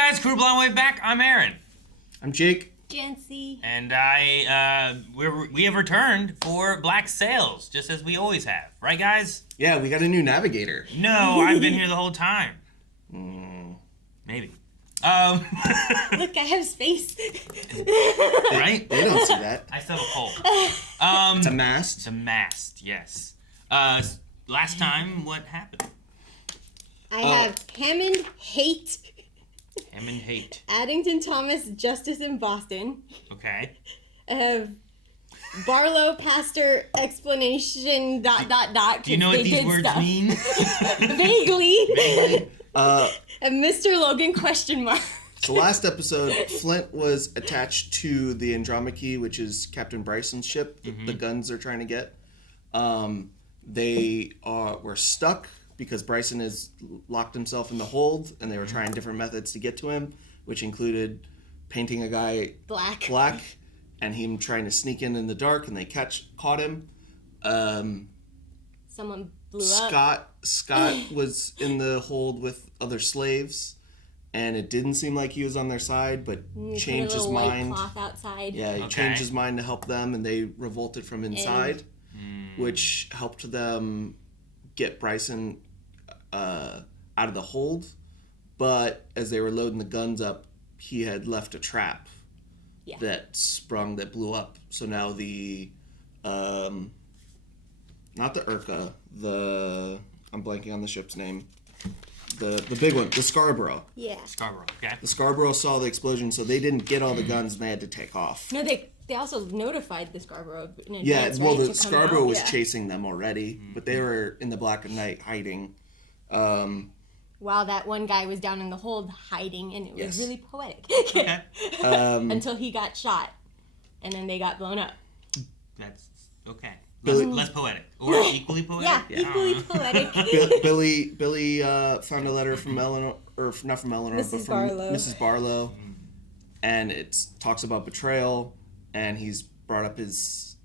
guys, Crew Blonde Wave back. I'm Aaron. I'm Jake. Janci. And we have returned for Black Sails, just as we always have. Right, guys? Yeah, we got a new navigator. No, I've been here the whole time. Maybe. Look, I have space. Right? They don't see that. I still have a pole. It's a mast. It's a mast, yes. Last time, what happened? I have Hammond Hate. Hammond Hate. Addington Thomas Justice in Boston. Okay. I have Barlow Pastor Explanation ... Do you know what these words mean? Vaguely. And Mr. Logan ? So last episode, Flint was attached to the Andromache, which is Captain Bryson's ship. The guns they're trying to get. They were stuck because Bryson has locked himself in the hold, and they were trying different methods to get to him, which included painting a guy black, and him trying to sneak in the dark, and they caught him. Someone blew up. Scott was in the hold with other slaves, and it didn't seem like he was on their side, but changed his mind. White cloth outside. Yeah, he changed his mind to help them, and they revolted from inside, which helped them get Bryson out of the hold. But as they were loading the guns up, he had left a trap that blew up. So now the not the Urca, I'm blanking on the ship's name. The big one, the Scarborough. Yeah. Scarborough, okay. The Scarborough saw the explosion, so they didn't get all the guns and they had to take off. No, they also notified the Scarborough in advance, Yeah, well, right, the Scarborough was Yeah. chasing them already, but they were in the black of night hiding. While that one guy was down in the hold hiding, and it was really poetic. Okay. Until he got shot, and then they got blown up. That's okay. Billy- Less poetic. Or equally poetic? Yeah, equally poetic. Billy found a letter from Eleanor, or not from Eleanor, but from Mrs. Barlow, and it talks about betrayal, and he's brought up his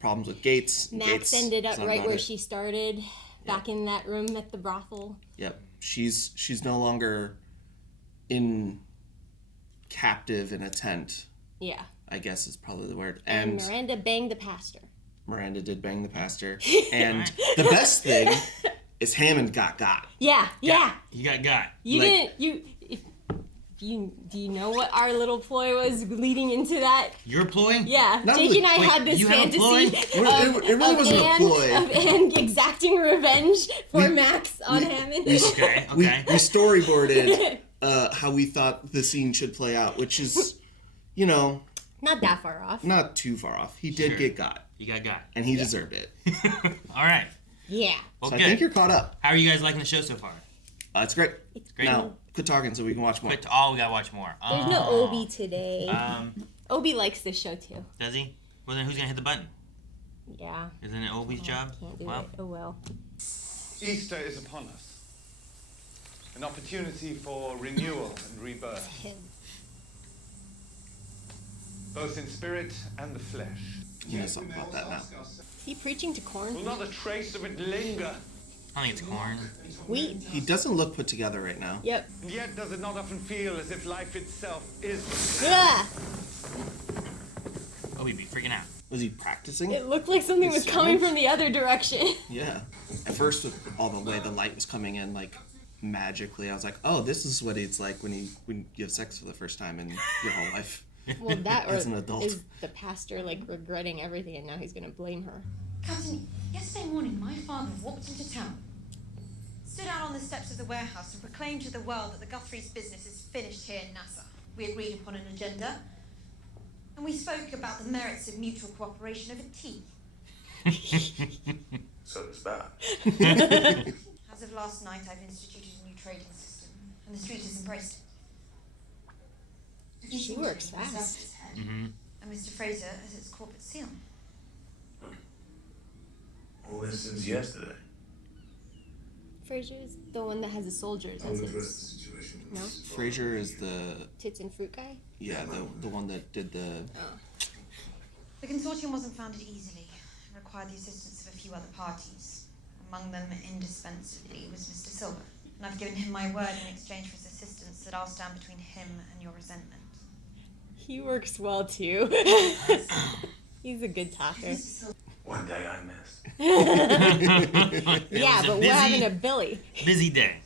problems with Gates. Max ended up right where she started, back in that room at the brothel. Yep, she's no longer captive in a tent. Yeah. I guess is probably the word. And Miranda banged the pastor. Miranda did bang the pastor. And the best thing is Hammond got. Yeah. You got. Do you know what our little ploy was leading into that? Your ploy? Yeah. Not Jake really. and I had this fantasy It really wasn't a ploy. of Anne exacting revenge for Max on Hammond. Okay. We storyboarded how we thought the scene should play out, which is, Not that far off. not too far off. He did get got. You got. And he deserved it. All right. Yeah. Well, So good. I think you're caught up. How are you guys liking the show so far? It's great. It's great. Now, quit talking so we can watch more. We gotta watch more. There's no Obi today. Um, Obi likes this show too. does he? Well, then who's gonna hit the button? Yeah. Isn't it Obi's job? Can't do Well, it. Oh well. Easter is upon us. An opportunity for renewal and rebirth, both in spirit and the flesh. You know something about that now. Is he preaching to corn? Will not a trace of it linger? I think it's corn. Wheat. He doesn't look put together right now. Yep. And yet does it not often feel as if life itself is? Yeah. Obi be freaking out. Was he practicing? It looked like something was coming from the other direction. Yeah. At first, with all the way the light was coming in, like, magically, I was like, oh, this is what it's like when you have sex for the first time in your whole life. Well, that As an adult. is the pastor regretting everything, and now he's gonna blame her. Captain, yesterday morning my father walked into town, stood out on the steps of the warehouse and proclaimed to the world that the Guthrie's business is finished here in Nassau. We agreed upon an agenda, and we spoke about the merits of mutual cooperation over tea. So it's bad. As of last night, I've instituted a new trading system, and the street has embraced it. She works fast. And Mr. Fraser has its corporate seal. All this since yesterday. Fraser's the one that has the soldiers. That's his. situation. No? Fraser is the Tits and fruit guy? the one that did the. The consortium wasn't founded easily and required the assistance of a few other parties. Among them, indispensably, was Mr. Silver. And I've given him my word in exchange for his assistance that I'll stand between him and your resentment. He works well too. He's a good talker. One day I missed. Yeah, was a but busy- we're having a Billy. Busy day.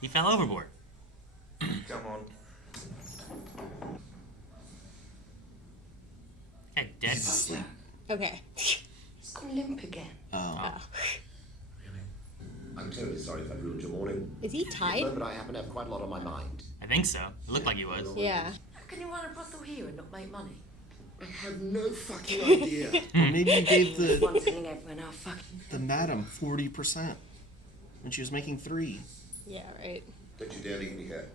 He fell overboard. Come on. Hey, dead. Okay. He's gone limp again. Oh. I'm terribly sorry if I ruined your morning. Is he At the tied? moment, I happen to have quite a lot on my mind. I think so. It looked like he was. Yeah. How can you run a brothel here and not make money? I have no fucking idea. Well, maybe you gave One telling everyone how fucking... the madam 40% when she was making 3. Yeah, right. Don't you dare leave me here.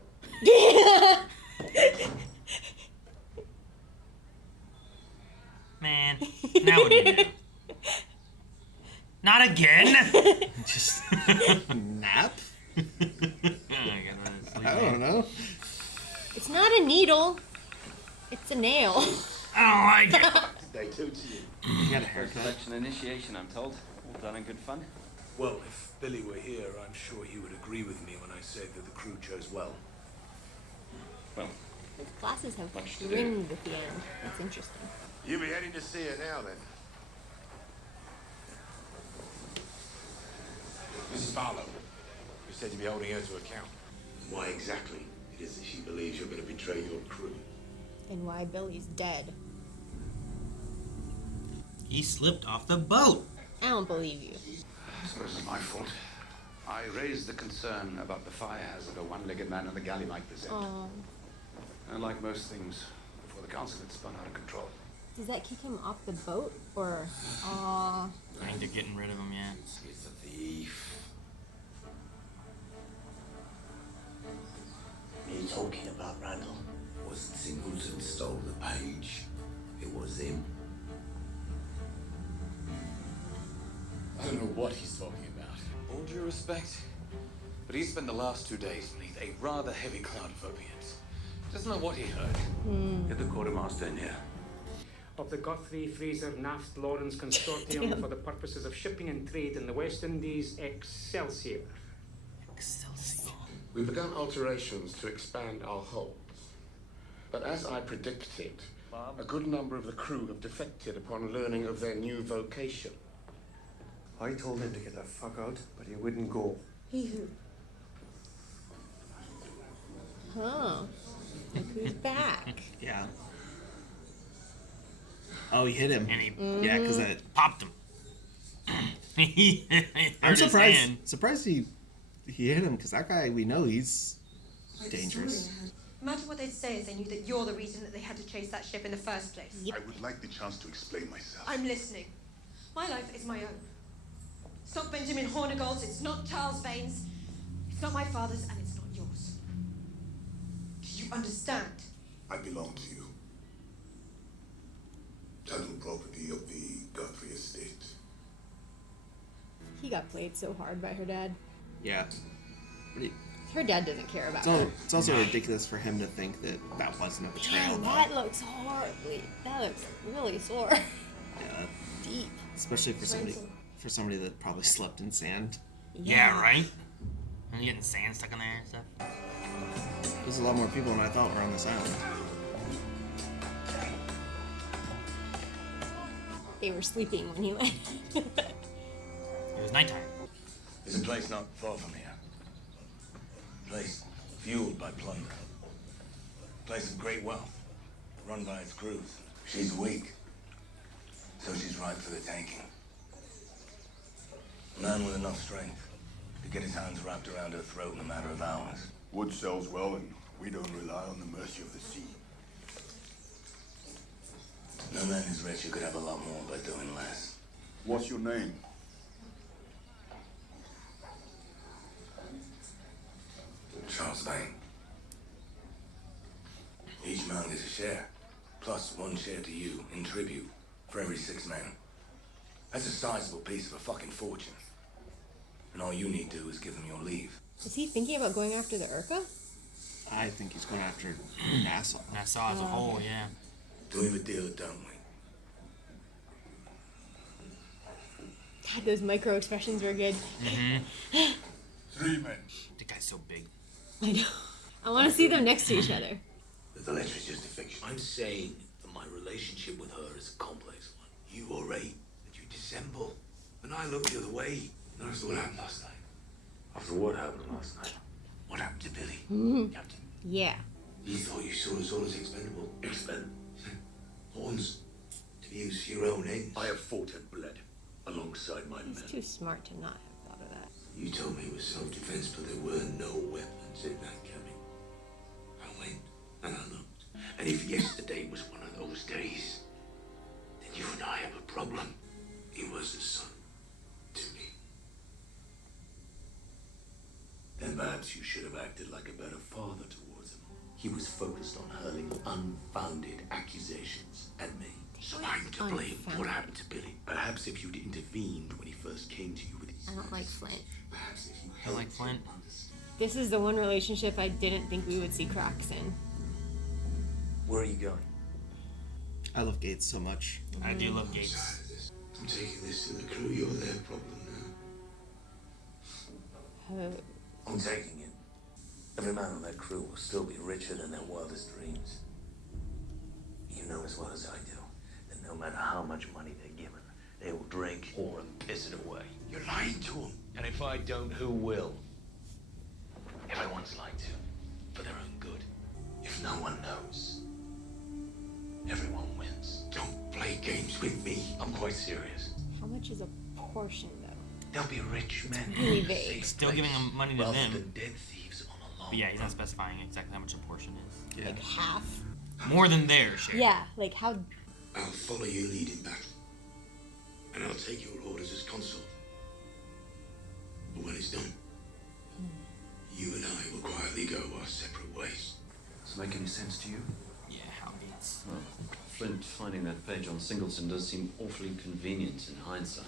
Man, now what do you do? Not again! Just. Nap? I I don't know. It's not a needle. It's a nail. I don't like it. They do to you. You got a haircut. Selection initiation, I'm told. All done in good fun. Well, if Billy were here, I'm sure he would agree with me when I say that the crew chose well. Well, His glasses have rimmed at the end. That's interesting. You'll be heading to see her now, then. Mrs. Barlow, you said you'd be holding her to account. Why exactly it is that she believes you're going to betray your crew? And why Billy's dead. He slipped off the boat. I don't believe you. I suppose it's my fault. I raised the concern about the fire hazard a one-legged man on the galley might present. Oh. And like most things, before the council had spun out of control. Does that kick him off the boat? Or... Aw. I think they're getting rid of him, yeah. He's a thief. What are you talking about, Randall? Wasn't Singleton stole the page. It was him. I don't know what he's talking about. All due respect, but he spent the last 2 days beneath a rather heavy cloud of opiates. Doesn't know what he heard. Get the quartermaster in here. Of the Guthrie, Fraser, Naft, Lawrence Consortium for the purposes of shipping and trade in the West Indies, Excelsior. Excelsior. We've begun alterations to expand our holds. But as I predicted, a good number of the crew have defected upon learning of their new vocation. I told him to get the fuck out, but he wouldn't go. He who? Oh. Look who's back. Yeah. Oh, he hit him. And he Yeah, because that. popped him. He hurt I'm his surprised. hand. Surprised he hit him because that guy, we know he's dangerous. No matter what they'd say if they knew that you're the reason that they had to chase that ship in the first place. I would like the chance to explain myself. I'm listening. My life is my own. It's not Benjamin Hornigold's, it's not Charles Vane's, it's not my father's, and it's not yours. Do you understand? I belong to you. Title property of the Guthrie estate. He got played so hard by her dad. Yeah. But Her dad doesn't care about it's, her. it's also ridiculous for him to think that that wasn't a betrayal. Man, that looks horribly. That looks really sore. Yeah. Deep. Especially for somebody that probably slept in sand. Yeah, right? And getting sand stuck in there and stuff. There's a lot more people than I thought were on this island. They were sleeping when he landed. It was nighttime. There's a place not far from here. A place fueled by plunder. A place of great wealth, run by its crews. She's weak, so she's ripe for the taking. A man with enough strength to get his hands wrapped around her throat in a matter of hours. Wood sells well, and we don't rely on the mercy of the sea. No man is rich who could have a lot more by doing less. What's your name? Charles Vane. Each man gets a share, plus 1 share to you in tribute for every 6 men. That's a sizable piece of a fucking fortune. And all you need to do is give them your leave. Is he thinking about going after the Urca? I think he's going after Nassau. Nassau as a whole, yeah. Do we have a deal or don't we? God, those micro expressions were good. 3 men. The guy's so big. I know. I want to see them next to each other. The letter is just a fiction. I'm saying that my relationship with her is a complex one. You are right that you dissemble, and I look the other way. Notice what happened last night. After what happened last night? What happened to Billy? Captain? Yeah. You thought you saw us all as expendable. Expendable? Horns. To use for your own ends. I have fought and bled alongside my He's men. too smart to not have thought of that. You told me it was self-defense, but there were no weapons in that cabin. I went and I looked. And if yesterday was one of those days, then you and I have a problem. He was a son to me. Then perhaps you should have acted like a better father towards him. He was focused on hurling unfounded accusations at me. So I'm to blame for what happened to Billy. Perhaps if you'd intervened when he first came to you with his... I don't like Flint. Perhaps if you I like Flint. This is the one relationship I didn't think we would see cracks in. Where are you going? I love Gates so much. I do love Gates. I'm taking this to the crew. You're their problem now. I'm taking it. Every man on that crew will still be richer than their wildest dreams. You know as well as I do that no matter how much money they're given, they will drink or piss it away. You're lying to them. And if I don't, who will? Everyone's lied to for their own good. If no one knows, everyone wins. Don't play games with me. I'm quite serious. How much is a portion, though? They'll be rich men. Really vague. Still giving them money to rather them. than dead thieves on a long But yeah, he's not specifying exactly how much a portion is. Yeah. Like half? More than their share. Yeah, like how... I'll follow your lead in battle. And I'll take your orders as consort. But when it's done, you and I will quietly go our separate ways. Does it make any sense to you? Yeah, how Gates. Well, Flint finding that page on Singleton does seem awfully convenient in hindsight.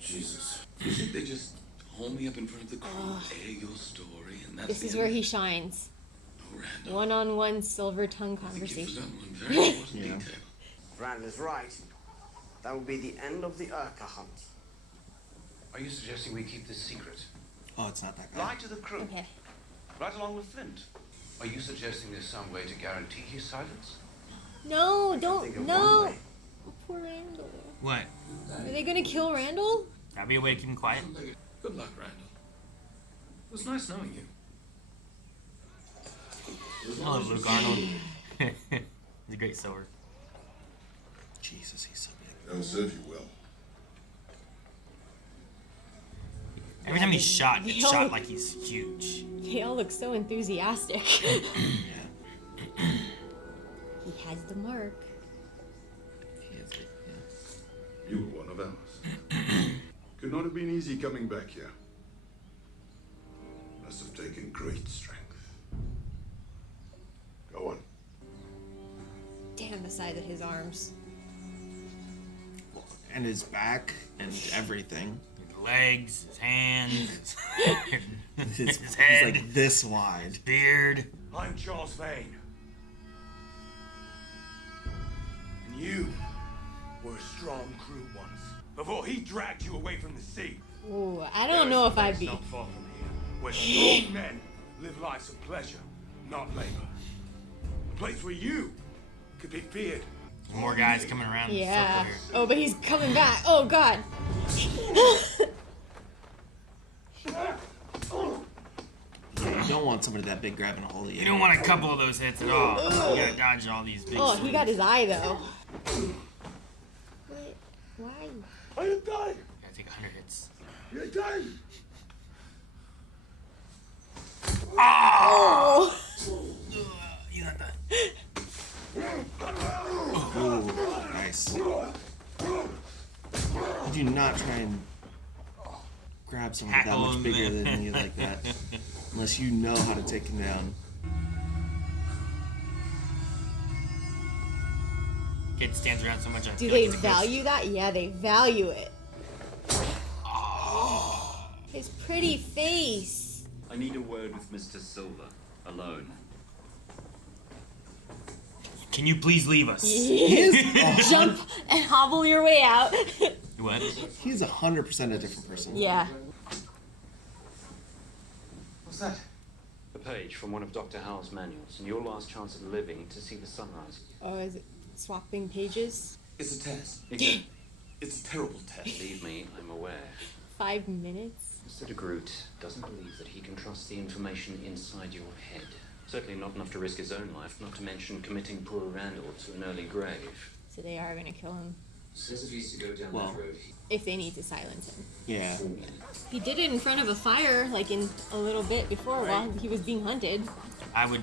Jesus. You think they just hold me up in front of the crew, air your story, and that's This is where he shines. Miranda. One-on-one silver tongue I think you've conversation. forgotten one very important Yeah. detail. Randall's right. That will be the end of the Urka hunt. Are you suggesting we keep this secret? Oh, it's not that Lie bad. to the crew. Okay. Right along with Flint. Are you suggesting there's some way to guarantee his silence? No, Think don't, of one no. way. Oh, poor Randall. What? Are they gonna kill Randall? That'd be a way to keep him quiet. Good luck, Randall. It was nice knowing you. I love Luke Arnold. He's a great sewer. Jesus, he's so big. They'll serve you well. Every time he's shot, They he's all shot look- like he's huge. They all look so enthusiastic. Yeah. He has the mark. He is big, yeah. You were one of ours. Could not have been easy coming back here. Must have taken great strength. Go on. Damn the size of his arms. And his back and everything. His legs, his hands, His, his head, he's like this wide. his beard. I'm Charles Vane. And you were a strong crew once, before he dragged you away from the sea. Ooh, I don't know if I'd be. Not far from here, where strong men live lives of pleasure, not labor. A place where you could be feared. There's more guys coming around. Yeah. The circle Oh, but he's coming back. Oh, God. You don't want somebody that big grabbing a hold of here. you. You don't want a couple of those hits at all. You gotta dodge all these big Oh, he swings. got his eye, though. Wait, why? I am dying. Gotta take 100 hits. You're dying. Oh! You got that. Ooh, nice. Did you not try and grab someone that Tackle much him. bigger than you like that? Unless you know how to take him down. Kid stands around so much. I Do feel they like he's a ghost. value that? Yeah, they value it. His pretty face. I need a word with Mr. Silver. Alone. Can you please leave us? Jump and hobble your way out. What? He's 100% a different person. Yeah. that? A page from one of Dr. Howell's manuals, and your last chance of living to see the sunrise. Oh, is it swapping pages? It's a test. It's a terrible test. Believe me, I'm aware. 5 minutes? Mr. de Groot doesn't believe that he can trust the information inside your head. Certainly not enough to risk his own life, not to mention committing poor Randall to an early grave. So they are gonna kill him. Says if he's to go down Well, that road. If they need to silence him. Yeah. He did it in front of a fire, like in a little bit before, while he was being hunted. I'd be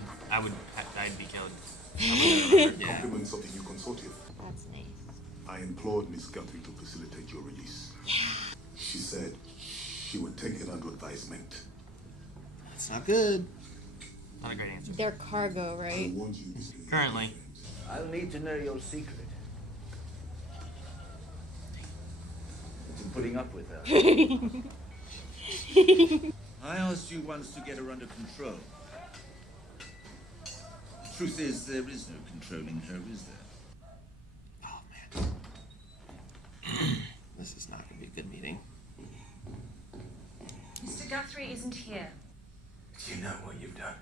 killed. Compliments of the new consortium. That's nice. I implored Miss Guthrie to facilitate your release. Yeah. She said she would take it under advisement. It's not good. Not a great answer. They're cargo, right? Currently. I'll need to know your secret. Putting up with her. I asked you once to get her under control. The truth is, there is no controlling her, is there? Oh, man. This is not going to be a good meeting. Mr. Guthrie isn't here. Do you know what you've done?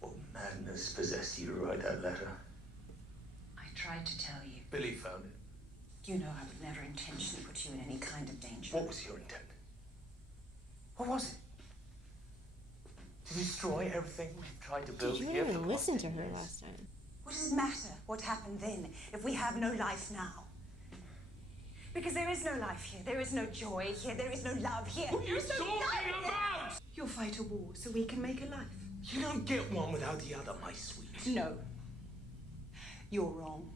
What madness possessed you to write that letter? I tried to tell you. Billy found it. You know I would never intentionally put you in any kind of danger. What was your intent? What was it? To destroy everything we've tried to build You here? didn't even listen to her last time. What does it matter what happened then if we have no life now? Because there is no life here. There is no joy here. There is no love here. What are you talking about? You'll fight a war so we can make a life. You don't get one without the other, my sweet. No. You're wrong.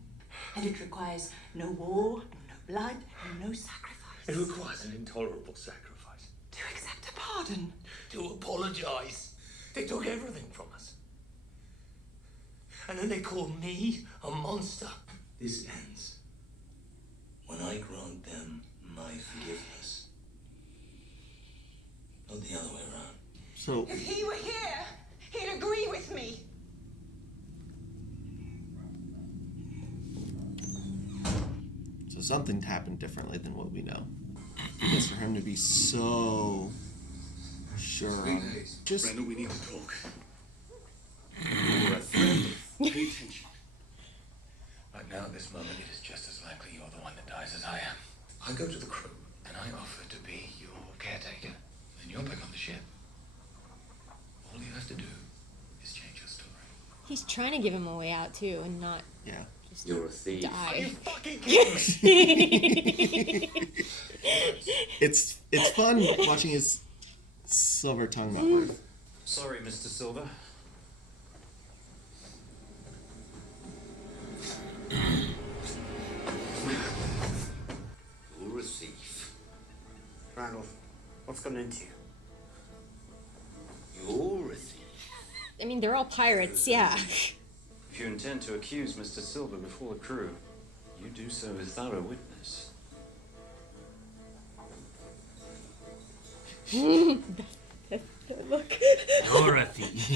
And it requires no war, no blood, and no sacrifice. It requires an intolerable sacrifice. To accept a pardon. To apologize. They took everything from us. And then they called me a monster. This ends when I grant them my forgiveness. Not the other way around. So, If he were here, he'd agree with me. so something happened differently than what we know. Because for him to be so sure on just Brandon, we need to talk. You're a friend. Pay attention. Right now, at this moment, it is just as likely you're the one that dies as I am. I go to the crew, and I offer to be your caretaker. Then you're back on the ship. All you have to do is change your story. He's trying to give him a way out too, and not just You're a thief. die. Are you fucking kidding me? it's fun watching his silver tongue not work. Sorry, Mr. Silver. You're a thief. Randall, what's gotten into you? You're a thief. I mean, they're all pirates, yeah. If you intend to accuse Mr. Silver before the crew, you do so without a witness. Look. You're a thief.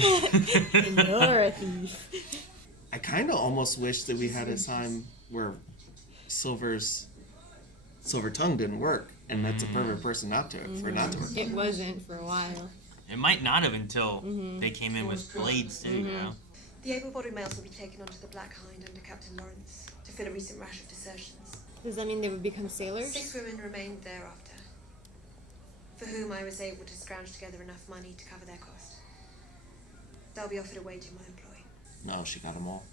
You're a thief. I kind of almost wish that we had a time where Silver tongue didn't work, and that's a perfect person not to for it not to work. It wasn't for a while. It might not have until they came in with blades too, you know? The able-bodied males will be taken onto the Black Hind under Captain Lawrence to fill a recent rash of desertions. Does that mean they would become sailors? 6 women remained thereafter, for whom I was able to scrounge together enough money to cover their cost. They'll be offered a wage in my employ. No, she got them all.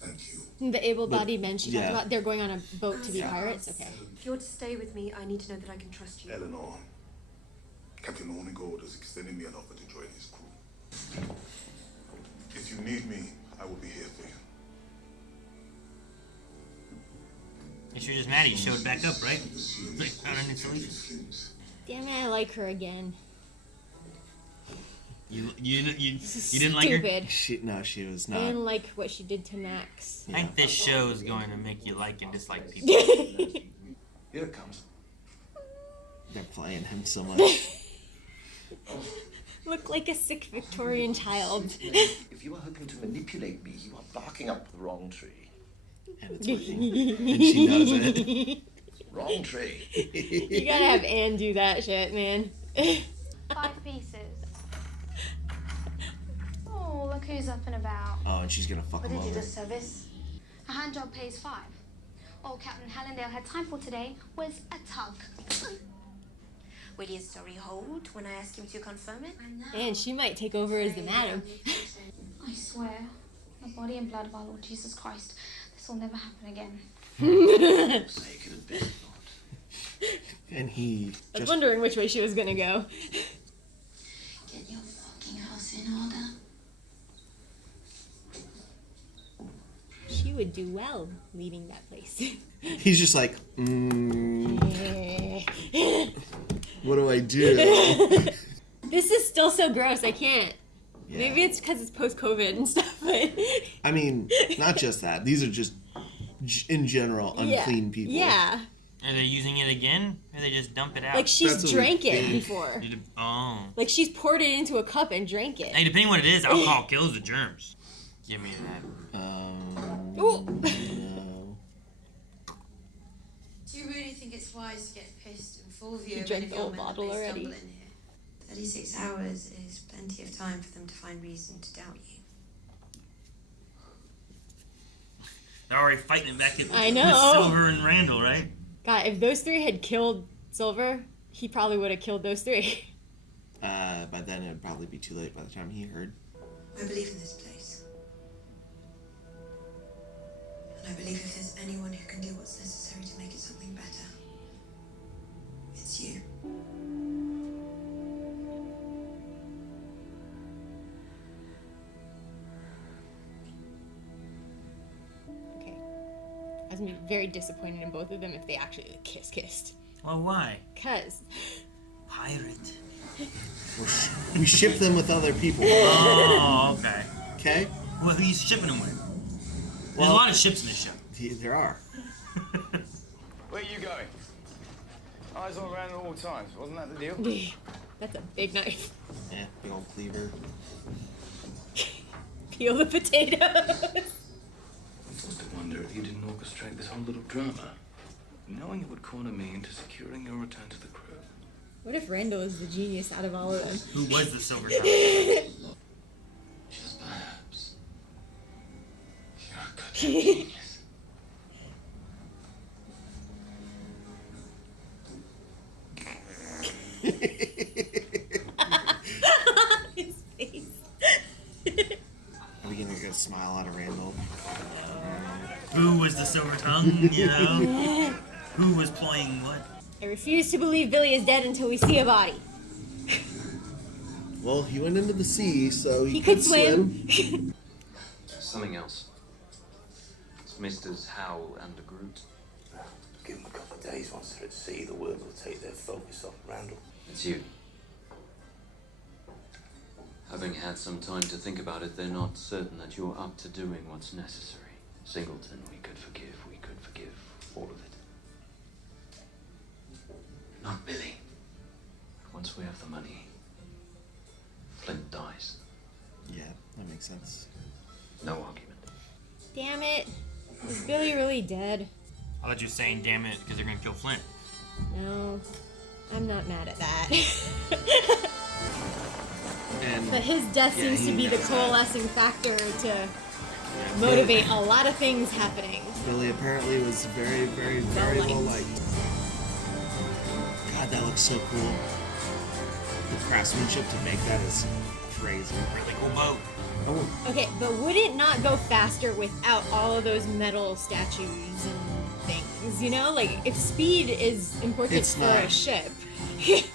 Thank you. The able-bodied men she talked yeah. about, they're going on a boat to be pirates? Okay. If you're to stay with me, I need to know that I can trust you. Eleanor, Captain Onigold has extended me an offer to join his crew. If you need me, I will be here for you. You're just mad he showed back up, right? Like, found a new solution. Damn it, I like her again. You didn't like her? Stupid. She was I not. didn't like what she did to Max. I think this show is going to make you like and dislike people. Here it comes. They're playing him so much. Look like a sick Victorian child. If you are hoping to manipulate me, you are barking up the wrong tree. And it's working. And she knows it. Wrong tree. You gotta have Anne do that shit, man. 5 pieces. Oh, look who's up and about. Oh, and she's gonna fuck him over. service? A hand job pays 5. All Captain Hallandale had time for today was a tug. Will your story hold when I ask him to confirm it? And she might take over as the madam. I swear, the body and blood of our Lord Jesus Christ, this will never happen again. And he I was wondering which way she was gonna go. Get your fucking house in order. She would do well leaving that place. He's just like, what do I do? This is still so gross. I can't. Yeah. Maybe it's because it's post-COVID and stuff. But I mean, not just that. These are just, in general, unclean people. Yeah. Are they using it again? Or they just dump it out? Like she's drank it before. Oh. Like she's poured it into a cup and drank it. Hey, depending on what it is, alcohol kills the germs. Give me that. Ooh. No. Do you really think it's wise to get pissed in full view You of drank any the of whole your men bottle that may already. stumble in here? 36 hours is plenty of time for them to find reason to doubt you. They're already fighting it back at I know. with Silver and Randall, right? God, if those 3 had killed Silver, he probably would have killed those 3. By then it would probably be too late by the time he heard. I believe in this place. And I believe if there's anyone who can do what's necessary to make it something better, it's you. Okay. I was gonna be very disappointed in both of them if they actually kissed. Well, why? Cause Pirate. We ship them with other people. Oh, okay. Okay? Well, who are you shipping them with? There's a lot of ships in this show. There are. Where are you going? Eyes on Randall at all times. Wasn't that the deal? That's a big knife. Yeah, big old cleaver. Peel the potatoes. I'm forced to wonder if you didn't orchestrate this whole little drama, knowing it would corner me into securing your return to the crew. What if Randall is the genius out of all of them? Who was the Silver Tongue? Just perhaps. You're a good genius. His face. Are we gonna get a smile out of Randall? Who was the Silver Tongue, you know? Who was playing what? I refuse to believe Billy is dead until we see a body. Well, he went into the sea, so he could swim. Something else. It's Misters Howell and the Groot. Give them a couple of days. Once they're at sea, the work will take their focus off Randall. It's you. Having had some time to think about it, they're not certain that you're up to doing what's necessary. Singleton, we could forgive all of it. Not Billy. But once we have the money, Flint dies. Yeah, that makes sense. No argument. Damn it. Is Billy really dead? I thought you were saying, damn it, because they're going to kill Flint. No. I'm not mad at that. And but his death yeah, seems to he be the knows that. coalescing factor to motivate a lot of things happening. Billy apparently was very, very, very well liked. God, that looks so cool. The craftsmanship to make that is crazy. Really cool boat. Oh, Okay, but would it not go faster without all of those metal statues and things? You know, like if speed is important It's for not. a ship,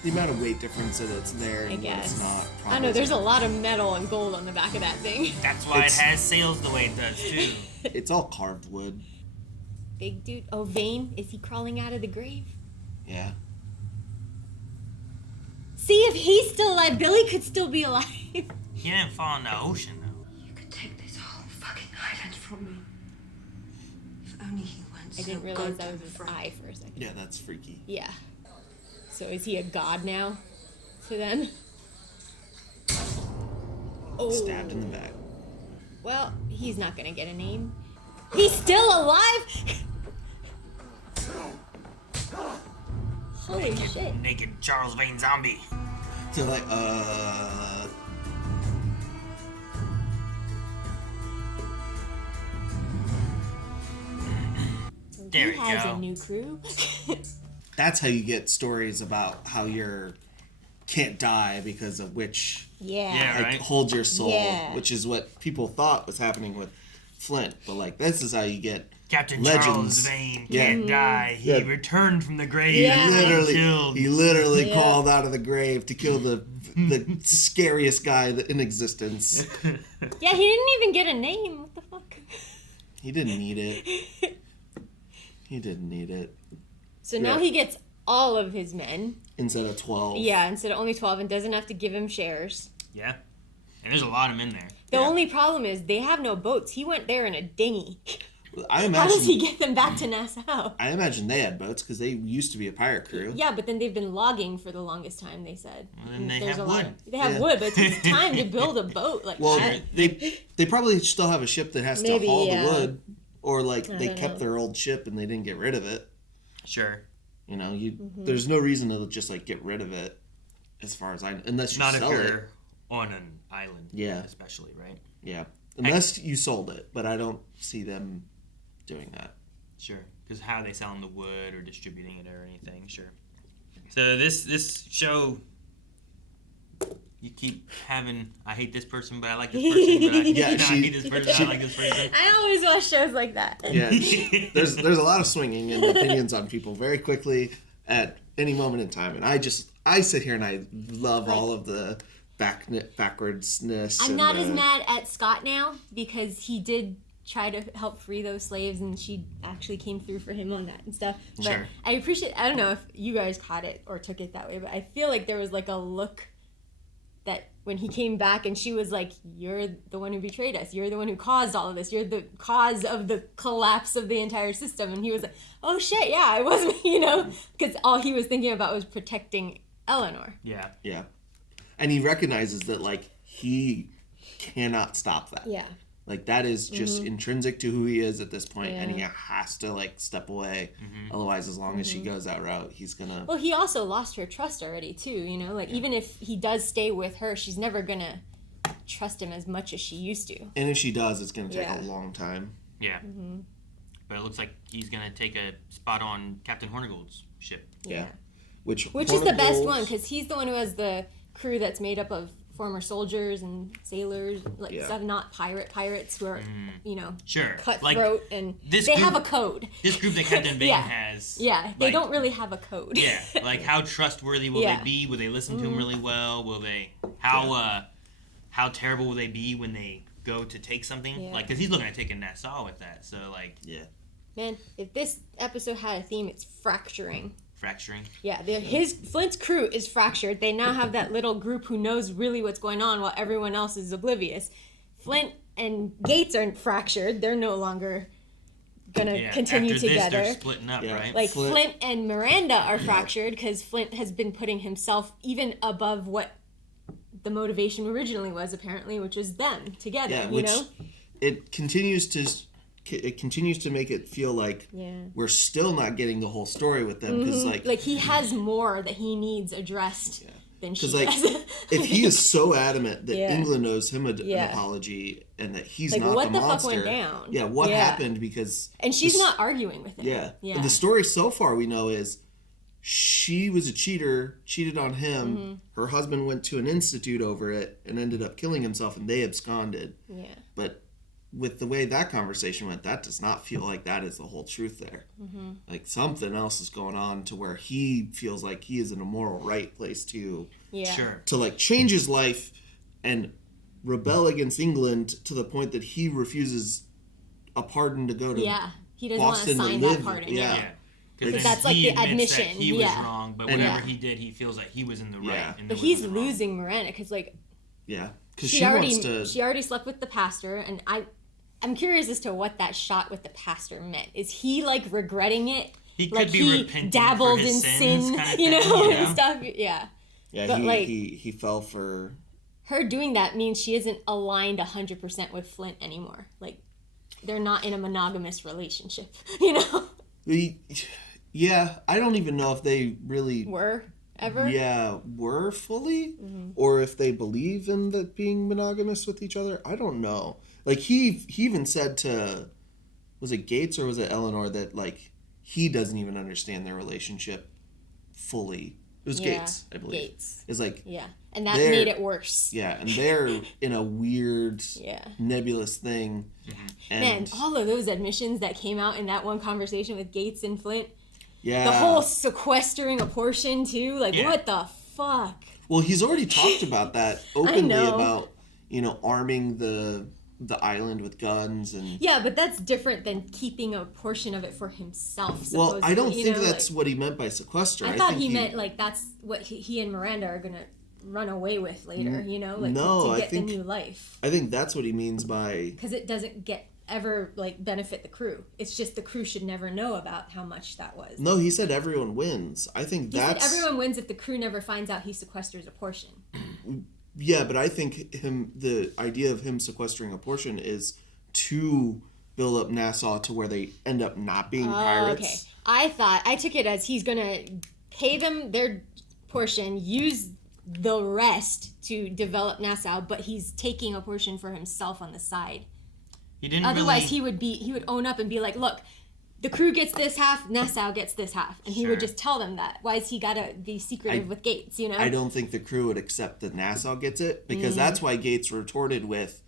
the amount of weight difference that it's there I and when it's guess. not. I know there's a lot of metal and gold on the back of that thing. That's why it has sails the way it does, too. It's all carved wood. Big dude. Oh, Vane, is he crawling out of the grave? Yeah. See, if he's still alive, Billy could still be alive. He didn't fall in the ocean, though. You could take this whole fucking island from me. If only he weren't I so didn't realize that goddamn was his frank. eye for a second. Yeah, that's freaky. Yeah. So is he a god now to them? Oh. Stabbed in the back. Well, he's not gonna get a name. He's still alive? Holy shit. Naked Charles Vane zombie. So like, There he we has go. a new crew. that's how you get stories about how you're can't die because a witch holds your soul, which is what people thought was happening with Flint. But like, this is how you get Captain legends. Charles Vane can't die. He returned from the grave. He literally crawled out of the grave to kill the scariest guy in existence. Yeah, he didn't even get a name. What the fuck? He didn't need it. He didn't need it. So now he gets all of his men. Instead of 12. Yeah, instead of only 12, and doesn't have to give him shares. Yeah. And there's a lot of men there. The only problem is they have no boats. He went there in a dinghy. I imagine, how does he get them back to Nassau? I imagine they had boats because they used to be a pirate crew. Yeah, but then they've been logging for the longest time, they said. Well, then they have wood. They have wood, but it takes time to build a boat. Like well, that. they probably still have a ship that has to haul the wood. Or like they kept their old ship and they didn't get rid of it. Sure. You know, there's no reason to just like get rid of it, as far as I know, unless you Not sell if you're it. On an island. Yeah. Especially, right? Yeah. Unless you sold it, but I don't see them doing that. Sure. Because how are they selling the wood or distributing it or anything? Sure. So this show, you keep having, I hate this person, but I like this person, but I hate this person, I like this person. I always watch shows like that. Yeah, there's a lot of swinging in opinions on people very quickly at any moment in time, and I sit here and I love all of the backwardsness. I'm not as mad at Scott now because he did try to help free those slaves and she actually came through for him on that and stuff. But sure. I don't know if you guys caught it or took it that way, but I feel like there was like a look that when he came back and she was like, you're the one who betrayed us. You're the one who caused all of this. You're the cause of the collapse of the entire system. And he was like, oh shit, yeah, it was me, you know? Because all he was thinking about was protecting Eleanor. Yeah. Yeah. And he recognizes that, like, he cannot stop that. Yeah. Like, that is just intrinsic to who he is at this point, and he has to, like, step away. Otherwise, as long as she goes that route, he's gonna... Well, he also lost her trust already, too, you know? Like, even if he does stay with her, she's never gonna trust him as much as she used to. And if she does, it's gonna take a long time. Yeah. But it looks like he's gonna take a spot on Captain Hornigold's ship. Yeah. Which is the best one, because he's the one who has the crew that's made up of former soldiers and sailors, like stuff, not pirates who are, you know, cutthroat, like, and they have a code. This group that Captain Vane has. Yeah, they like, don't really have a code. Yeah, like how trustworthy will they be? Will they listen to him really well? Will they, how terrible will they be when they go to take something? Yeah. Like, because he's looking at taking Nassau with that, so like. Yeah. Man, if this episode had a theme, it's fracturing. Fracturing. Yeah, Flint's crew is fractured. They now have that little group who knows really what's going on while everyone else is oblivious. Flint and Gates are fractured. They're no longer gonna continue after together. This, they're splitting up, right? Like Flint and Miranda are fractured because Flint has been putting himself even above what the motivation originally was, apparently, which was them together. Yeah, you know, it continues to make it feel like we're still not getting the whole story with them because like he has more that he needs addressed than she does. If he is so adamant that England owes him an apology and that he's like, not what the fuck monster, went down? Yeah, what happened? Because and she's not arguing with him. Yeah. And the story so far we know is she was a cheater, cheated on him. Her husband went to an institute over it and ended up killing himself, and they absconded. Yeah, but with the way that conversation went, that does not feel like that is the whole truth there. Like something else is going on to where he feels like he is in a moral right place to like change his life and rebel against England to the point that he refuses a pardon to go to he doesn't Boston want to sign that pardon. Because that's like the admission. He was wrong, but whatever he did, he feels like he was in the right. But he's losing Miranda because because she already slept with the pastor, and I'm curious as to what that shot with the pastor meant. Is he like regretting it? He could like be repenting dabbled for his in sins, sin, kind of you know, thing, and stuff. Yeah. Yeah, but he fell for. Her doing that means she isn't aligned 100% with Flint anymore. Like, they're not in a monogamous relationship, you know? Yeah, I don't even know if they really were. ever were fully, Mm-hmm. or if they believe in that being monogamous with each other. I don't know. Like he even said to, was it Gates or was it Eleanor, that like he doesn't even understand their relationship fully. It was Gates, I believe. Gates. It's like and that made it worse. Yeah, and they're in a weird, nebulous thing. And Man, all of those admissions that came out in that one conversation with Gates and Flint. Yeah. The whole sequestering a portion too. Like, what the fuck? Well, he's already talked about that openly about, arming the island with guns and. Yeah, but that's different than keeping a portion of it for himself. Well, I don't think that's what he meant by sequester. I thought he meant like that's what he and Miranda are gonna run away with later. To get the new life. I think that's what he means by. Because it doesn't ever benefit the crew. It's just the crew should never know about how much that was. No, he said everyone wins. I think he said everyone wins if the crew never finds out he sequesters a portion. Yeah, but I think the idea of him sequestering a portion is to build up Nassau to where they end up not being pirates. Okay. I took it as he's gonna pay them their portion, use the rest to develop Nassau, but he's taking a portion for himself on the side. Otherwise, he would own up and be like, "Look, the crew gets this half, Nassau gets this half," and he would just tell them that. Why is he gotta be secretive with Gates? I don't think the crew would accept that Nassau gets it because that's why Gates retorted with,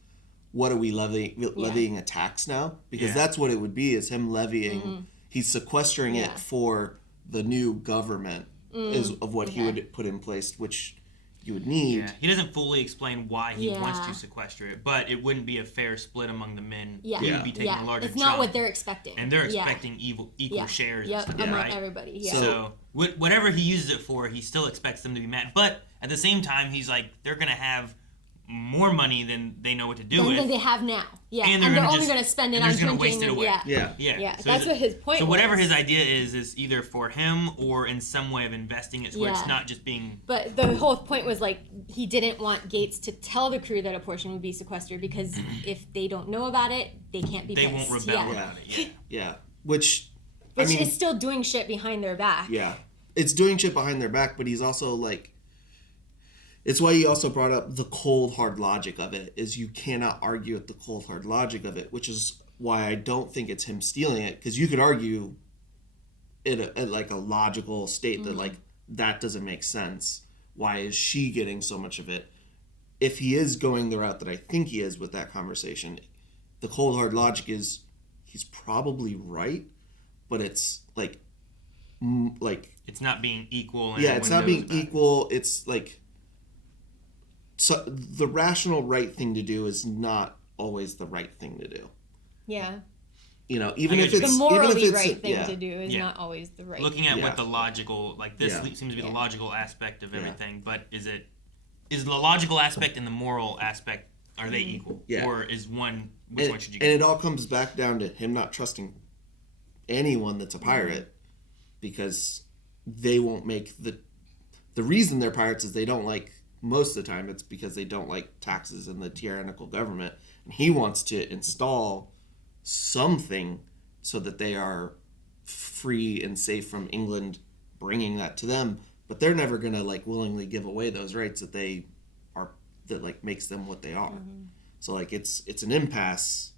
"What are we levying a tax now?" Because that's what it would be: is him levying. He's sequestering it for the new government of what he would put in place, which you would need. Yeah, he doesn't fully explain why he wants to sequester it, but it wouldn't be a fair split among the men. Yeah, he would be taking a larger it's not what they're expecting, and they're expecting equal shares. Yep, and stuff, among right? everybody. Yeah. So whatever he uses it for, he still expects them to be mad. But at the same time, he's like, they're gonna have more money than they know what to do with. Than they have now. Yeah, and they're only going to spend it on drinking. Waste it away. Yeah. So that's what his point was. So whatever his idea is either for him or in some way of investing it, so it's not just being. But the whole point was like he didn't want Gates to tell the crew that a portion would be sequestered because if they don't know about it, they can't be. They pissed. won't rebel about it. Yeah. Which is still doing shit behind their back. Yeah, it's doing shit behind their back, but he's also like. It's why he also brought up the cold, hard logic of it, is you cannot argue with the cold, hard logic of it, which is why I don't think it's him stealing it, because you could argue it at like a logical state that like, that doesn't make sense. Why is she getting so much of it? If he is going the route that I think he is with that conversation, the cold, hard logic is he's probably right, but it's like... It's not being equal. Yeah, it's not being equal. It's like... So the rational right thing to do is not always the right thing to do. Yeah. Even if it's the morally even if it's, right thing to do is not always the right. Looking at what the logical, like this seems to be the logical aspect of everything, but is the logical aspect and the moral aspect, are they equal? Yeah. Or is one, which one should you get? And go? it all comes back down to him not trusting anyone that's a pirate because they won't make the reason they're pirates is they don't like. Most of the time, it's because they don't like taxes and the tyrannical government. And he wants to install something so that they are free and safe from England bringing that to them. But they're never going to like willingly give away those rights that they are, that like makes them what they are. So like it's an impasse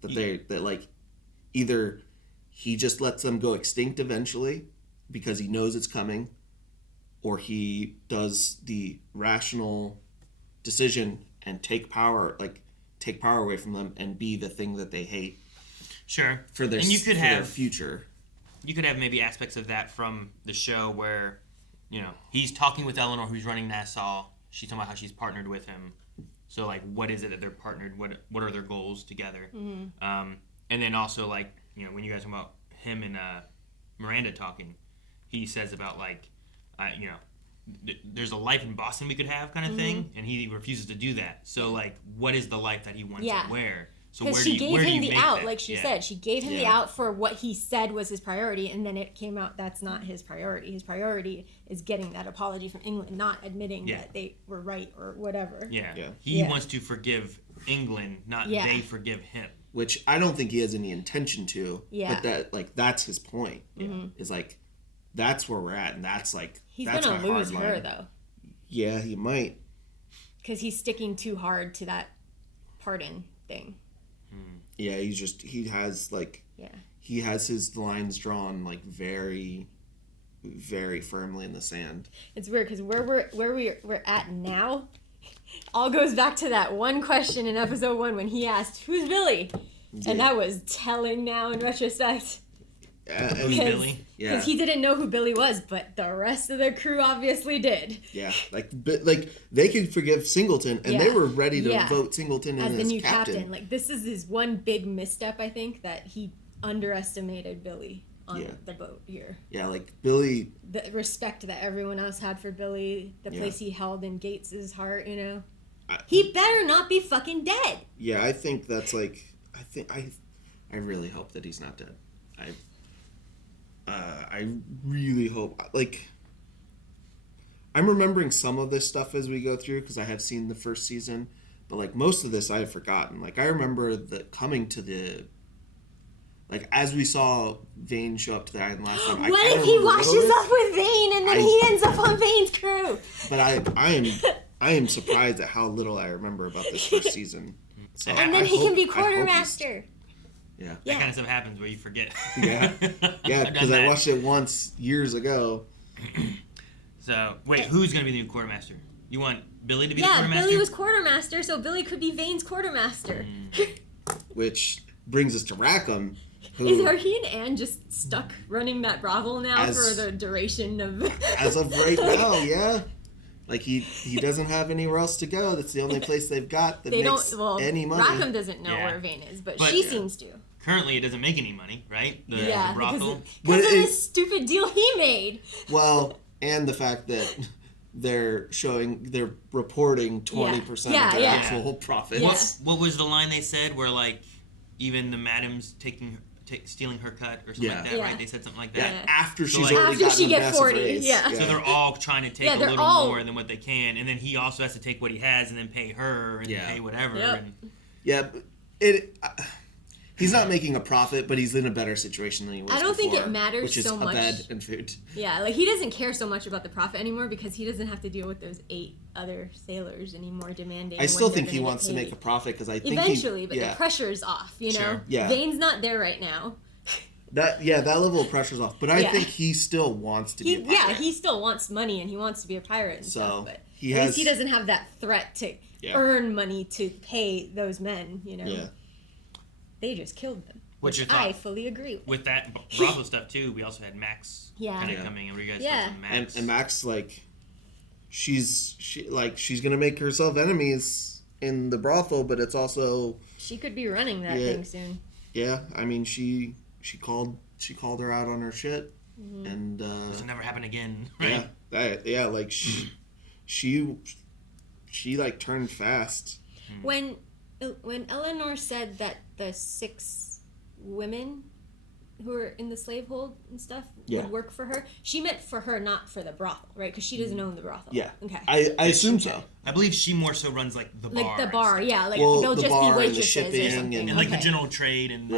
that like either he just lets them go extinct eventually because he knows it's coming, or he does the rational decision and take power away from them and be the thing that they hate. Sure. For their, and you could have their future. You could have maybe aspects of that from the show where, he's talking with Eleanor, who's running Nassau. She's talking about how she's partnered with him. So, like, what is it that they're partnered? What are their goals together? And then also, like, when you guys talk about him and Miranda talking, he says about, like, there's a life in Boston we could have kind of thing, and he refuses to do that. So, like, what is the life that he wants to wear? So because she gave him the out, like she said. She gave him the out for what he said was his priority, and then it came out that's not his priority. His priority is getting that apology from England, not admitting that they were right or whatever. He wants to forgive England, not they forgive him. Which I don't think he has any intention to. But that's his point. Is like, that's where we're at, and that's like He's that's gonna my lose hard her line. though, Yeah, he might. because he's sticking too hard to that pardon thing. Yeah, he has like he has his lines drawn like very, very firmly in the sand. It's weird because where we're at now, all goes back to that one question in episode 1 when he asked, "Who's Billy?" Yeah. And that was telling now in retrospect. Who's Billy? Yeah. Because he didn't know who Billy was, but the rest of the crew obviously did. Yeah, like they could forgive Singleton, and they were ready to vote Singleton as in the as new captain. captain. Like this is his one big misstep, I think, that he underestimated Billy on the boat here. Yeah, like Billy. The respect that everyone else had for Billy, the place he held in Gates's heart, you know. He better not be fucking dead. Yeah, I think that's like I really hope that he's not dead. I really hope, like, I'm remembering some of this stuff as we go through because I have seen the first season, but like most of this I have forgotten. Like I remember coming to the, like as we saw Vane show up to the island last time. What if he washes up with Vane and then he ends up on Vane's crew? But I am surprised at how little I remember about this first season. So and then he can be quartermaster. Yeah. That kind of stuff happens where you forget. Yeah, because I watched it once years ago. So, wait, who's going to be the new quartermaster? You want Billy to be the quartermaster? Yeah, Billy was quartermaster, so Billy could be Vane's quartermaster. Which brings us to Rackham. Who, Are he and Anne just stuck running that brothel now for the duration of... As of right now, yeah. Like, he doesn't have anywhere else to go. That's the only place they've got that makes any money. Rackham doesn't know where Vane is, but she seems to. Currently, it doesn't make any money, right? The brothel. Because of this stupid deal he made. Well, and the fact that they're reporting 20% of their actual profit. What was the line they said where, like, even the madam's stealing her cut or something like that, right? They said something like that. Yeah, after she's like, already gotten she a gets massive 40, raise. yeah. So they're all trying to take a little more than what they can, and then he also has to take what he has and then pay her and then pay whatever. Yep. He's not making a profit, but he's in a better situation than he was I don't before, think it matters which is so much. a bed and food. Yeah, like he doesn't care so much about the profit anymore because he doesn't have to deal with those 8 other sailors anymore demanding. I still think he wants to make a profit because I think eventually, but the pressure's off. You know, Vane's not there right now. That level of pressure's off, but I think he still wants to be a pirate. Yeah, he still wants money and he wants to be a pirate and stuff, but at least he doesn't have that threat to earn money to pay those men, you know. Yeah. They just killed them. What's your I fully agree with that brothel stuff too. We also had Max kind of coming, and what are you guys thoughts on Max? And Max, like, she's gonna make herself enemies in the brothel, but it's also she could be running that thing soon. Yeah, I mean she called her out on her shit, and this will never happen again. Right? Yeah, like she like turned fast. When Eleanor said that the 6 women who were in the slave hold and stuff would work for her, she meant for her, not for the brothel, right? Because she doesn't own the brothel. Yeah. Okay. I assume so. I believe she more so runs like the bar. Like the bar, yeah. Like they'll just be waitresses or something. And like the general trade and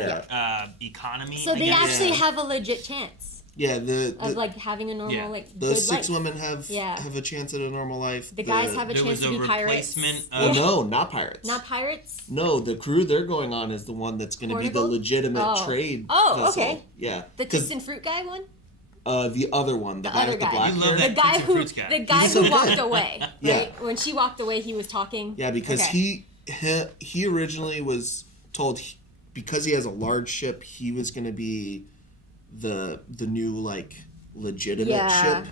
economy. So they actually have a legit chance. Yeah, of like having a normal like those good 6 life. women have a chance at a normal life. The guys have a chance to be pirates. No, not pirates. Not pirates? No, the crew they're going on is the one that's going to be the legitimate trade vessel. Okay. Yeah. The Tits and Fruit guy one? The other one, the guy with the black hair. The guy who walked away. Right? Yeah. When she walked away, he was talking. Yeah, because he originally was told because he has a large ship, he was going to be the new like legitimate ship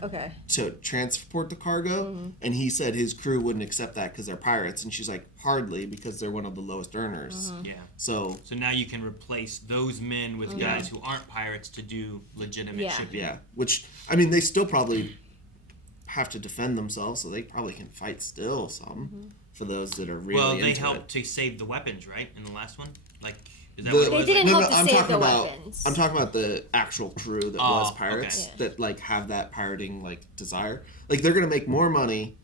to transport the cargo, and he said his crew wouldn't accept that because they're pirates, and she's like, hardly, because they're one of the lowest earners. Yeah. So now you can replace those men with guys who aren't pirates to do legitimate shipping. Yeah, which I mean they still probably have to defend themselves, so they probably can fight still some for those that are really well, they into helped to save the weapons, right, in the last one, like. They didn't help to save the weapons. I'm talking about the actual crew that was pirates that like have that pirating like desire. Like they're gonna make more money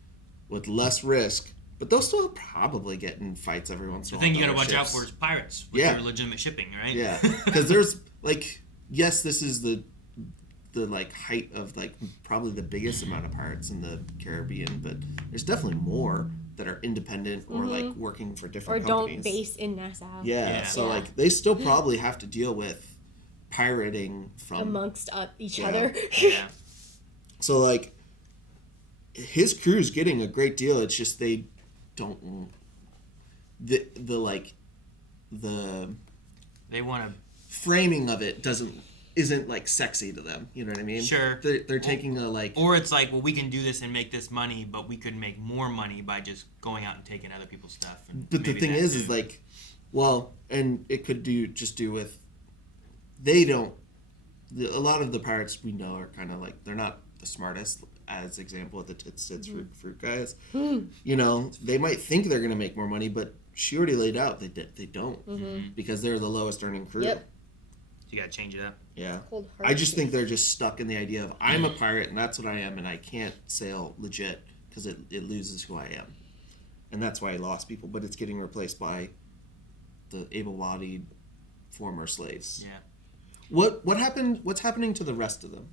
with less risk, but they'll still probably get in fights every once in a while. The thing you gotta watch out for is pirates with their legitimate shipping, right? Yeah, because there's like this is the the like height of like probably the biggest amount of pirates in the Caribbean, but there's definitely more that are independent or like working for different companies. Or don't base in Nassau. Yeah, so like they still probably have to deal with pirating from amongst each other. Yeah. So like his crew's getting a great deal. It's just they don't the they want to framing of it isn't like sexy to them. You know what I mean? Sure. They're taking a like, or it's like, well, we can do this and make this money, but we could make more money by just going out and taking other people's stuff. But the thing is like, well, and it could do with a lot of the pirates we know are kind of like, they're not the smartest. As example of the Tits Fruit guys, you know, they might think they're gonna make more money, but she already laid out they don't because they're the lowest earning crew. Yep. You gotta change it up. Yeah. I just think they're just stuck in the idea of I'm a pirate and that's what I am, and I can't sail legit because it loses who I am, and that's why I lost people. But it's getting replaced by the able-bodied former slaves. Yeah. What happened? What's happening to the rest of them?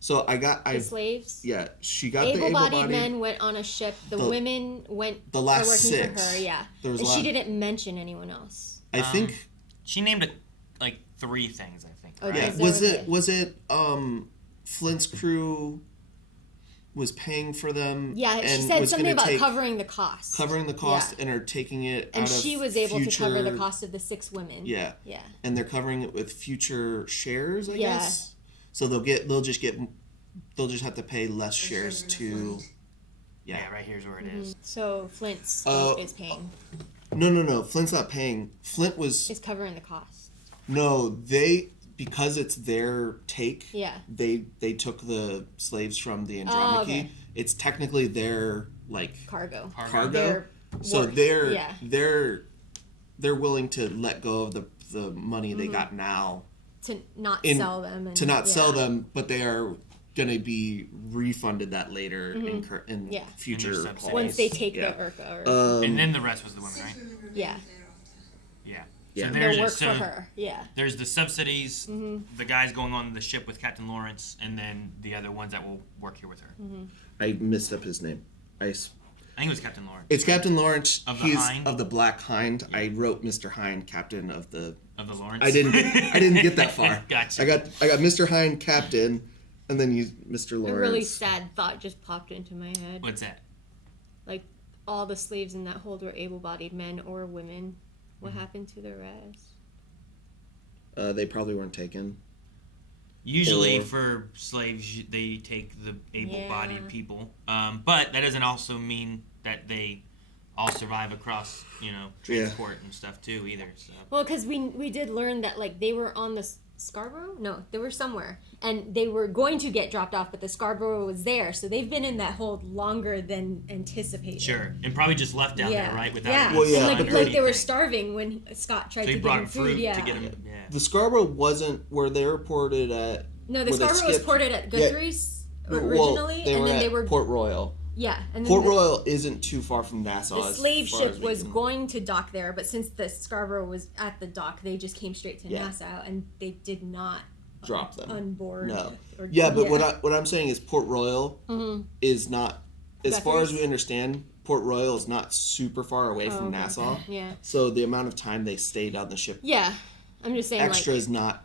So the slaves. Yeah, she got able-bodied men went on a ship. The women went. The last working 6. For her, yeah. And she didn't mention anyone else. I think she named like 3 things. I think. Okay, Right? Was it Flint's crew was paying for them? Yeah, she said something about covering the cost. Covering the cost, and are taking it. And out she of was able future, to cover the cost of the 6 women. Yeah. Yeah. And they're covering it with future shares, I guess. So they'll just have to pay less shares to. Yeah, right here's where it is. So Flint's is paying. No. Flint's not paying. Flint is covering the cost. No, because it's their take. Yeah. They took the slaves from the Andromache. Oh, okay. It's technically their like cargo. So they're willing to let go of the money they got now. To not sell them. Sell them, but they are going to be refunded that later in future calls. Once they take the Urca. And then the rest was the women, right? Yeah. Yeah. Yeah. So there's work for her. Yeah. There's the subsidies, the guys going on the ship with Captain Lawrence, and then the other ones that will work here with her. I messed up his name. I think it was Captain Lawrence. It's Captain Lawrence. He's of the Black Hind. Yeah. I wrote Mr. Hind, Captain of the Lawrence. I didn't get that far. Gotcha. I got Mr. Hind, Captain, and then Mr. Lawrence. A really sad thought just popped into my head. What's that? Like all the slaves in that hold were able-bodied men or women. What happened to the rest? They probably weren't taken. Usually for slaves, they take the able-bodied people. But that doesn't also mean that they all survive across, transport and stuff too either. So. Well, because we did learn that like they were on the Scarborough? No, they were somewhere. And they were going to get dropped off, but the Scarborough was there. So they've been in that hold longer than anticipated. Sure. And probably just left down there, right? Without and like they were starving when Scott tried to get them food. To get them, The Scarborough wasn't where they were ported at. No, the Scarborough was ported at Guthrie's originally, and then they were Port Royal. Yeah, and then Port Royal isn't too far from Nassau. The slave ship was going to dock there, but since the Scarborough was at the dock, they just came straight to Nassau, and they did not drop them on board. No. What I'm saying is Port Royal is not, as far as we understand, Port Royal is not super far away from Nassau. Yeah. So the amount of time they stayed on the ship. Yeah, I'm just saying. Extra is not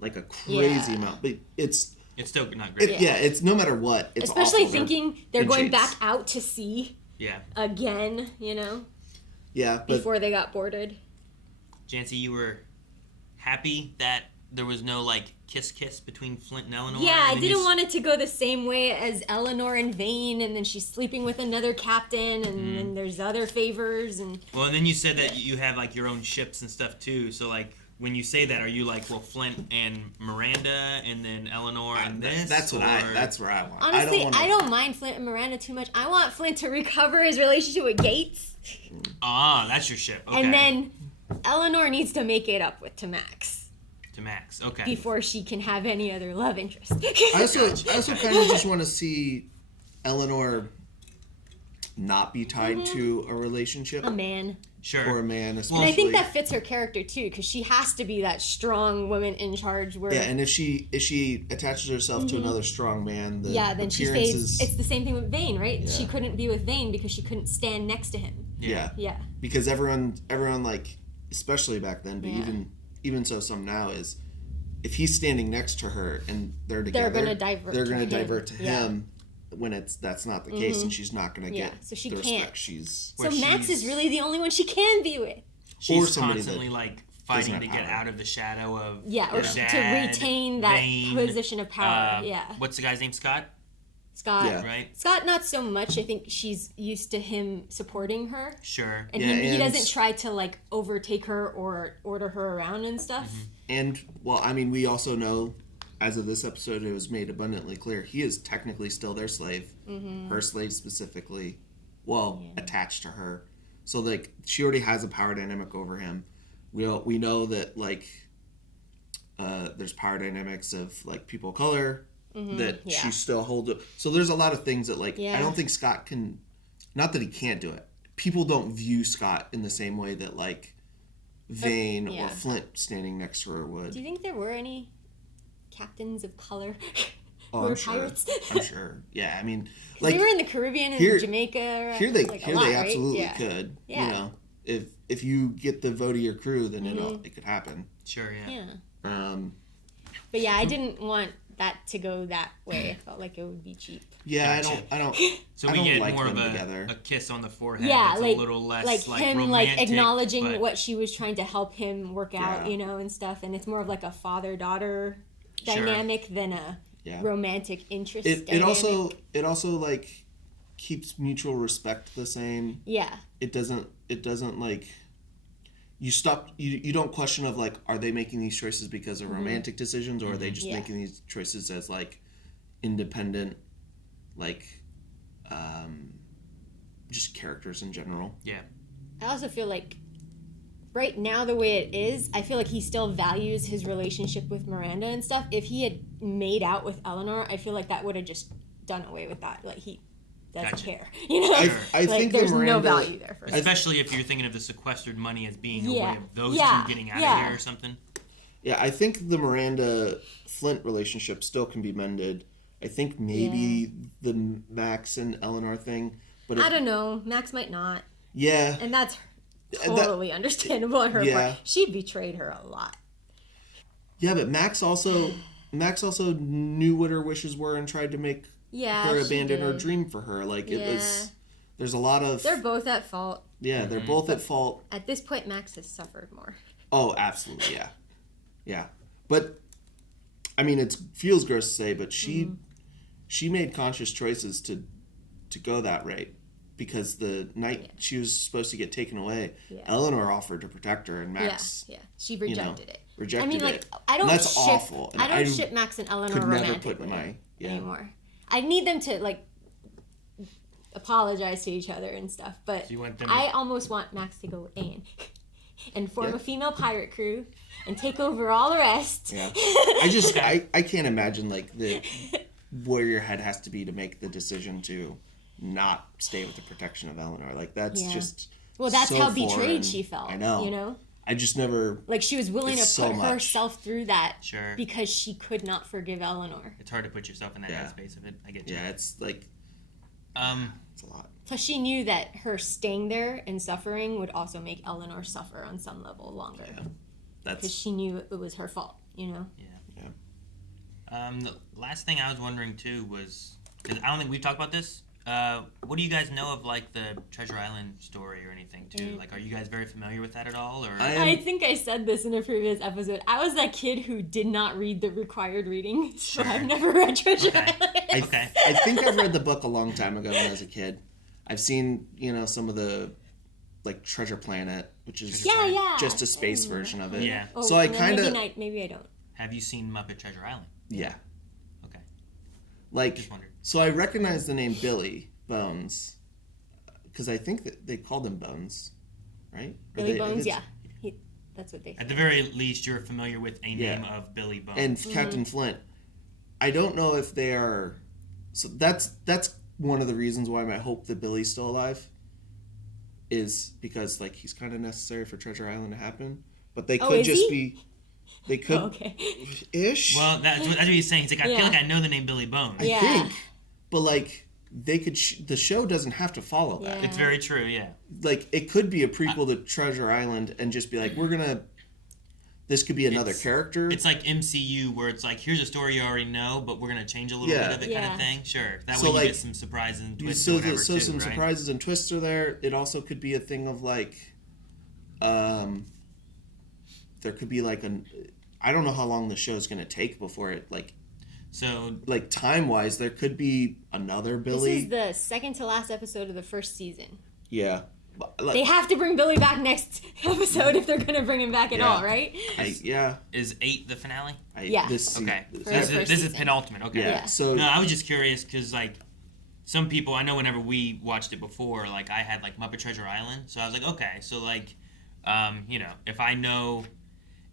like a crazy amount, but it's still not great. It's no matter what. It's especially awful. Thinking they're going back out to sea. Yeah. Again, Yeah. Before they got boarded. Janci, you were happy that there was no like kiss between Flint and Eleanor. Yeah, I didn't want it to go the same way as Eleanor and Vane, and then she's sleeping with another captain, and then there's other favors and. Well, and then you said that you have like your own ships and stuff too. So like. When you say that, are you like, well, Flint and Miranda, and then Eleanor and this? That's where I want. Honestly, I don't mind Flint and Miranda too much. I want Flint to recover his relationship with Gates. Ah, that's your ship. Okay. And then Eleanor needs to make it up to Max. Okay. Before she can have any other love interest. I also kind of just want to see Eleanor not be tied to a relationship. A man. or a man, And especially. I think that fits her character too, because she has to be that strong woman in charge. Where and if she attaches herself to another strong man, then she fades. It's the same thing with Vane, right? Yeah. She couldn't be with Vane because she couldn't stand next to him. Yeah. Because everyone like, especially back then, but even so, some now is, if he's standing next to her and they're together, they're gonna divert to him. When that's not the case, and she's not going to get so she the can't. She's so Max is really the only one she can be with. She's constantly like fighting to get out of the shadow of or dad, to retain that Vane, position of power. What's the guy's name? Scott, right? Scott, not so much. I think she's used to him supporting her. Sure. And he doesn't try to like overtake her or order her around and stuff. And well, I mean, we also know, as of this episode, it was made abundantly clear he is technically still their slave, her slave specifically, attached to her. So like, she already has a power dynamic over him. We know that like, there's power dynamics of like people of color that she still holds up. So there's a lot of things that like, I don't think Scott can, not that he can't do it. People don't view Scott in the same way that like Vane or Flint standing next to her would. Do you think there were any captains of color who were pirates? I'm sure. Yeah, I mean, like they were in the Caribbean and Jamaica. Here they right? absolutely could. Yeah. You know, if you get the vote of your crew, then it could happen. Sure. Yeah. But yeah, I didn't want that to go that way. I felt like it would be cheap. Yeah, I don't. So we get more of a kiss on the forehead. Yeah, that's like a little less like him romantic, like acknowledging what she was trying to help him work out, Yeah. you know, and stuff. And it's more of like a father-daughter dynamic than a romantic interest. It also like keeps mutual respect the same. Yeah. It doesn't like. You don't question of like, are they making these choices because of romantic decisions, or are they just making these choices as like independent, like just characters in general. Yeah. I also feel like right now the way it is, I feel like he still values his relationship with Miranda and stuff. If he had made out with Eleanor, I feel like that would have just done away with that. Like he doesn't care, you know. I like, think there's Miranda, no value there for him. Especially if you're thinking of the sequestered money as being a way of those two getting out of here or something. Yeah, I think the Miranda Flint relationship still can be mended. I think maybe the Max and Eleanor thing, but I don't know. Max might not. Yeah, and that's totally understandable on her part. She betrayed her a lot. Yeah, but Max also knew what her wishes were and tried to make her abandon her dream for her. Like it was. There's a lot of. They're both at fault. Yeah, they're both at fault. At this point, Max has suffered more. Oh, absolutely, yeah, yeah. But I mean, it feels gross to say, but she made conscious choices to go that route, because the night she was supposed to get taken away, Eleanor offered to protect her, and Max, she rejected it. Rejected I mean, like, it. I don't That's ship. awful. And I don't ship Max and Eleanor romantically anymore. I need them to like apologize to each other and stuff, but I almost want Max to go with Anne and form a female pirate crew and take over all the rest. Yeah, I can't imagine like the where your head has to be to make the decision to not stay with the protection of Eleanor. Like that's just that's so how foreign. betrayed she felt. I know. You know. I just never like she was willing to put herself through that Sure. because she could not forgive Eleanor. It's hard to put yourself in that headspace of it. I get you. Yeah, it's like it's a lot. Plus, she knew that her staying there and suffering would also make Eleanor suffer on some level longer. Yeah. Because she knew it was her fault, you know? Yeah. The last thing I was wondering, too, was... Because I don't think we've talked about this. What do you guys know of, like, the Treasure Island story or anything, too? Like, are you guys very familiar with that at all? Or I think I said this in a previous episode. I was that kid who did not read the required reading, so I've never read Treasure Island. I think I've read the book a long time ago when I was a kid. I've seen, some of the, like, Treasure Planet, which is just a space version of it. Yeah. Oh, so I kind of... Maybe I don't. Have you seen Muppet Treasure Island? Yeah. Okay. Like, so I recognize the name Billy Bones, because I think that they called him Bones, right? Billy Bones, yeah. That's what they said. At the very least, you're familiar with a name of Billy Bones. And Captain Flint. I don't know if they are... So that's one of the reasons why I hope that Billy's still alive. is because like he's kind of necessary for Treasure Island to happen, but they Oh, could is just he? be. They could. Oh, okay. Ish. Well, that's what he's saying. He's like, I feel like I know the name Billy Bones. I think, but like they could. The show doesn't have to follow that. It's very true. Yeah. Like it could be a prequel to Treasure Island and just be like, we're gonna. This could be another character. It's like MCU where it's like, here's a story you already know, but we're gonna change a little bit of it, kind of thing. Sure. That way you get some surprises and twists. So some surprises and twists are there. It also could be a thing of like, there could be like I don't know how long the show's gonna take before it like. So like time wise, there could be another Billy. This is the second to last episode of the first season. Yeah. They have to bring Billy back next episode if they're gonna bring him back at all, right? Is 8 the finale? This is penultimate. Okay. Yeah. So no, I was just curious because like some people I know whenever we watched it before, like I had like Muppet Treasure Island, so I was like, okay, so like, you know, if I know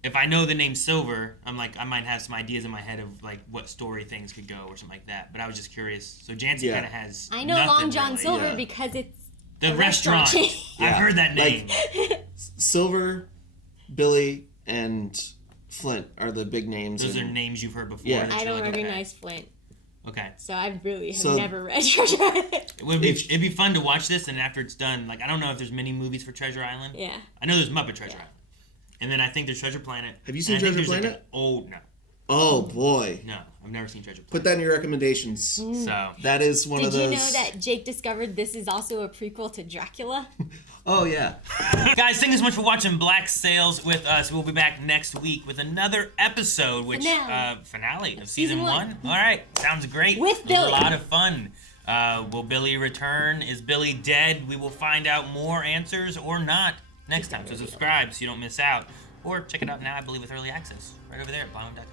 the name Silver, I'm like I might have some ideas in my head of like what story things could go or something like that. But I was just curious. So Janci kind of has. I know Long John Silver because it's. The restaurant. I've heard that name. Like, Silver, Billy, and Flint are the big names. Those are names you've heard before. Yeah. I don't recognize Flint. Okay. So I really have never read Treasure Island. It'd be fun to watch this, and after it's done, like I don't know if there's many movies for Treasure Island. Yeah. I know there's Muppet Treasure Island, and then I think there's Treasure Planet. Have you seen Treasure Planet? Like no. Oh boy. No, I've never seen Treasure Planet. Put that in your recommendations. So that is one of those. Did you know that Jake discovered this is also a prequel to Dracula? Oh yeah. Guys, thank you so much for watching Black Sails with us. We'll be back next week with another episode, which finale of season 1. All right, sounds great. With Billy. A lot of fun. Will Billy return? Is Billy dead? We will find out more answers or not next time. So subscribe so you don't miss out. Or check it out now, I believe, with early access right over there at blindwin.com.